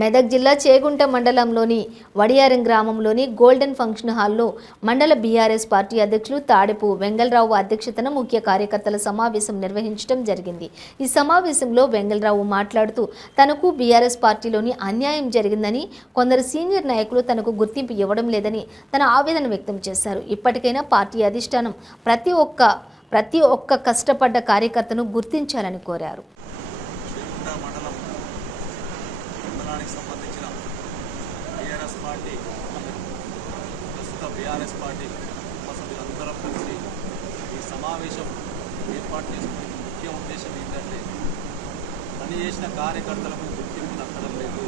మెదక్ జిల్లా చేగుంట మండలంలోని వడియారం గ్రామంలోని గోల్డెన్ ఫంక్షన్ హాల్లో మండల బీఆర్ఎస్ పార్టీ అధ్యక్షులు తాడెపు వెంగళరావు అధ్యక్షతన ముఖ్య కార్యకర్తల సమావేశం నిర్వహించడం జరిగింది. ఈ సమావేశంలో వెంగళరావు మాట్లాడుతూ తనకు బీఆర్ఎస్ పార్టీలోని అన్యాయం జరిగిందని, కొందరు సీనియర్ నాయకులు తనకు గుర్తింపు ఇవ్వడం లేదని తన ఆవేదన వ్యక్తం చేశారు. ఇప్పటికైనా పార్టీ అధిష్టానం ప్రతి ఒక్క కష్టపడ్డ కార్యకర్తను గుర్తించాలని కోరారు. సంబంధించిన బీఆర్ఎస్ పార్టీ ప్రస్తుత బీఆర్ఎస్ పార్టీ సభ్యులందరం కలిసి ఈ సమావేశం ఏర్పాటు చేసుకునే ముఖ్య ఉద్దేశం ఏంటంటే పనిచేసిన కార్యకర్తలకు గుర్తింపు దక్కడం లేదు.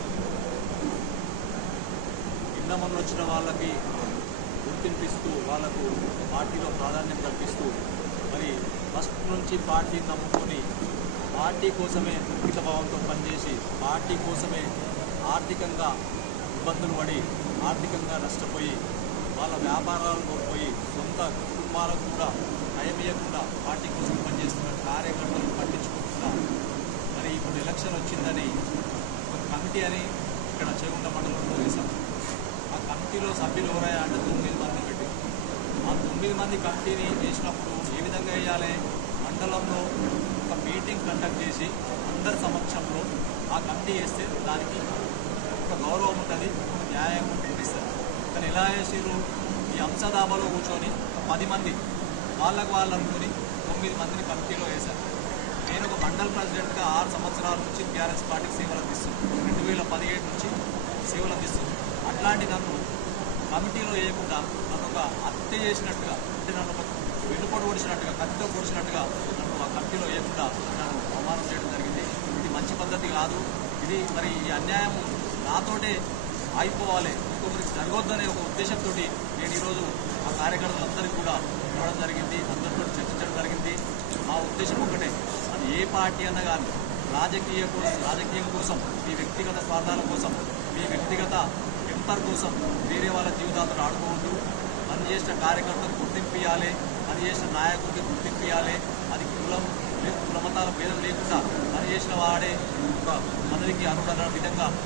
నిన్న మొన్న వచ్చిన వాళ్ళకి గుర్తింపిస్తూ వాళ్లకు పార్టీలో ప్రాధాన్యం కల్పిస్తూ మరి ఫస్ట్ నుంచి పార్టీని నమ్ముకొని పార్టీ కోసమే అంకితభావంతో పనిచేసి పార్టీ కోసమే ఆర్థికంగా ఇబ్బందులు పడి ఆర్థికంగా నష్టపోయి వాళ్ళ వ్యాపారాలను కోల్పోయి సొంత కుటుంబాలకు కూడా నయమీయకుండా పార్టీ కోసం పనిచేస్తున్న కార్యకర్తలను పట్టించుకుంటున్నా మరి ఇప్పుడు ఎలక్షన్ వచ్చిందని ఒక కమిటీ అని ఇక్కడ చేగుంట మండలంలో వేశాం. ఆ కమిటీలో సభ్యులు ఎవరయ్యా అంటే 9 మంది పెట్టి ఆ 9 మంది కమిటీని వేసినప్పుడు ఏ విధంగా వేయాలి, మండలంలో ఒక మీటింగ్ కండక్ట్ చేసి అందరి సమక్షంలో ఆ కమిటీ వేస్తే దానికి ఒక గౌరవం ఉంటుంది, న్యాయం ఇస్తారు. కానీ ఎలా చేసిరు, ఈ అంశదాబాలో కూర్చొని 10 మంది వాళ్ళకు అనుకుని 9 మందిని కమిటీలో వేశారు. నేను ఒక మండల్ ప్రెసిడెంట్గా 6 సంవత్సరాల నుంచి టీఆర్ఎస్ పార్టీకి సేవలు అందిస్తున్నాను. 2017 నుంచి సేవలు అందిస్తున్నాను. అట్లాంటి నన్ను కమిటీలో వేయకుండా నన్ను ఒక హత్య చేసినట్టుగా, అంటే నన్ను ఒక వెన్నుపోటు పొడిచినట్టుగా, కత్తితో పొడిచినట్టుగా నన్ను ఆ కమిటీలో వేయకుండా నన్ను అవమానం చేయడం జరిగింది. ఇది మంచి పద్ధతి కాదు. ఇది మరి ఈ అన్యాయం నాతోటే ఆగిపోవాలి, ఇంకొకరికి జరగొద్దనే ఒక ఉద్దేశంతో నేను ఈరోజు ఆ కార్యకర్తలందరికీ కూడా ఇవ్వడం జరిగింది, అందరితో చర్చించడం జరిగింది. మా ఉద్దేశం ఒకటే, అది ఏ పార్టీ అన్నా కానీ రాజకీయం కోసం, మీ వ్యక్తిగత స్వార్థాల కోసం, మీ వ్యక్తిగత టెంపర్ కోసం వేరే వాళ్ళ జీవితాలతో ఆడుకోవద్దు. పనిచేసిన కార్యకర్తలు గుర్తింపియాలి, పనిచేసిన నాయకుడికి గుర్తింపియాలి. అది కులమతాల భేదం లేకుండా పనిచేసిన వాడే ఒక పదవికి అనుగుణ విధంగా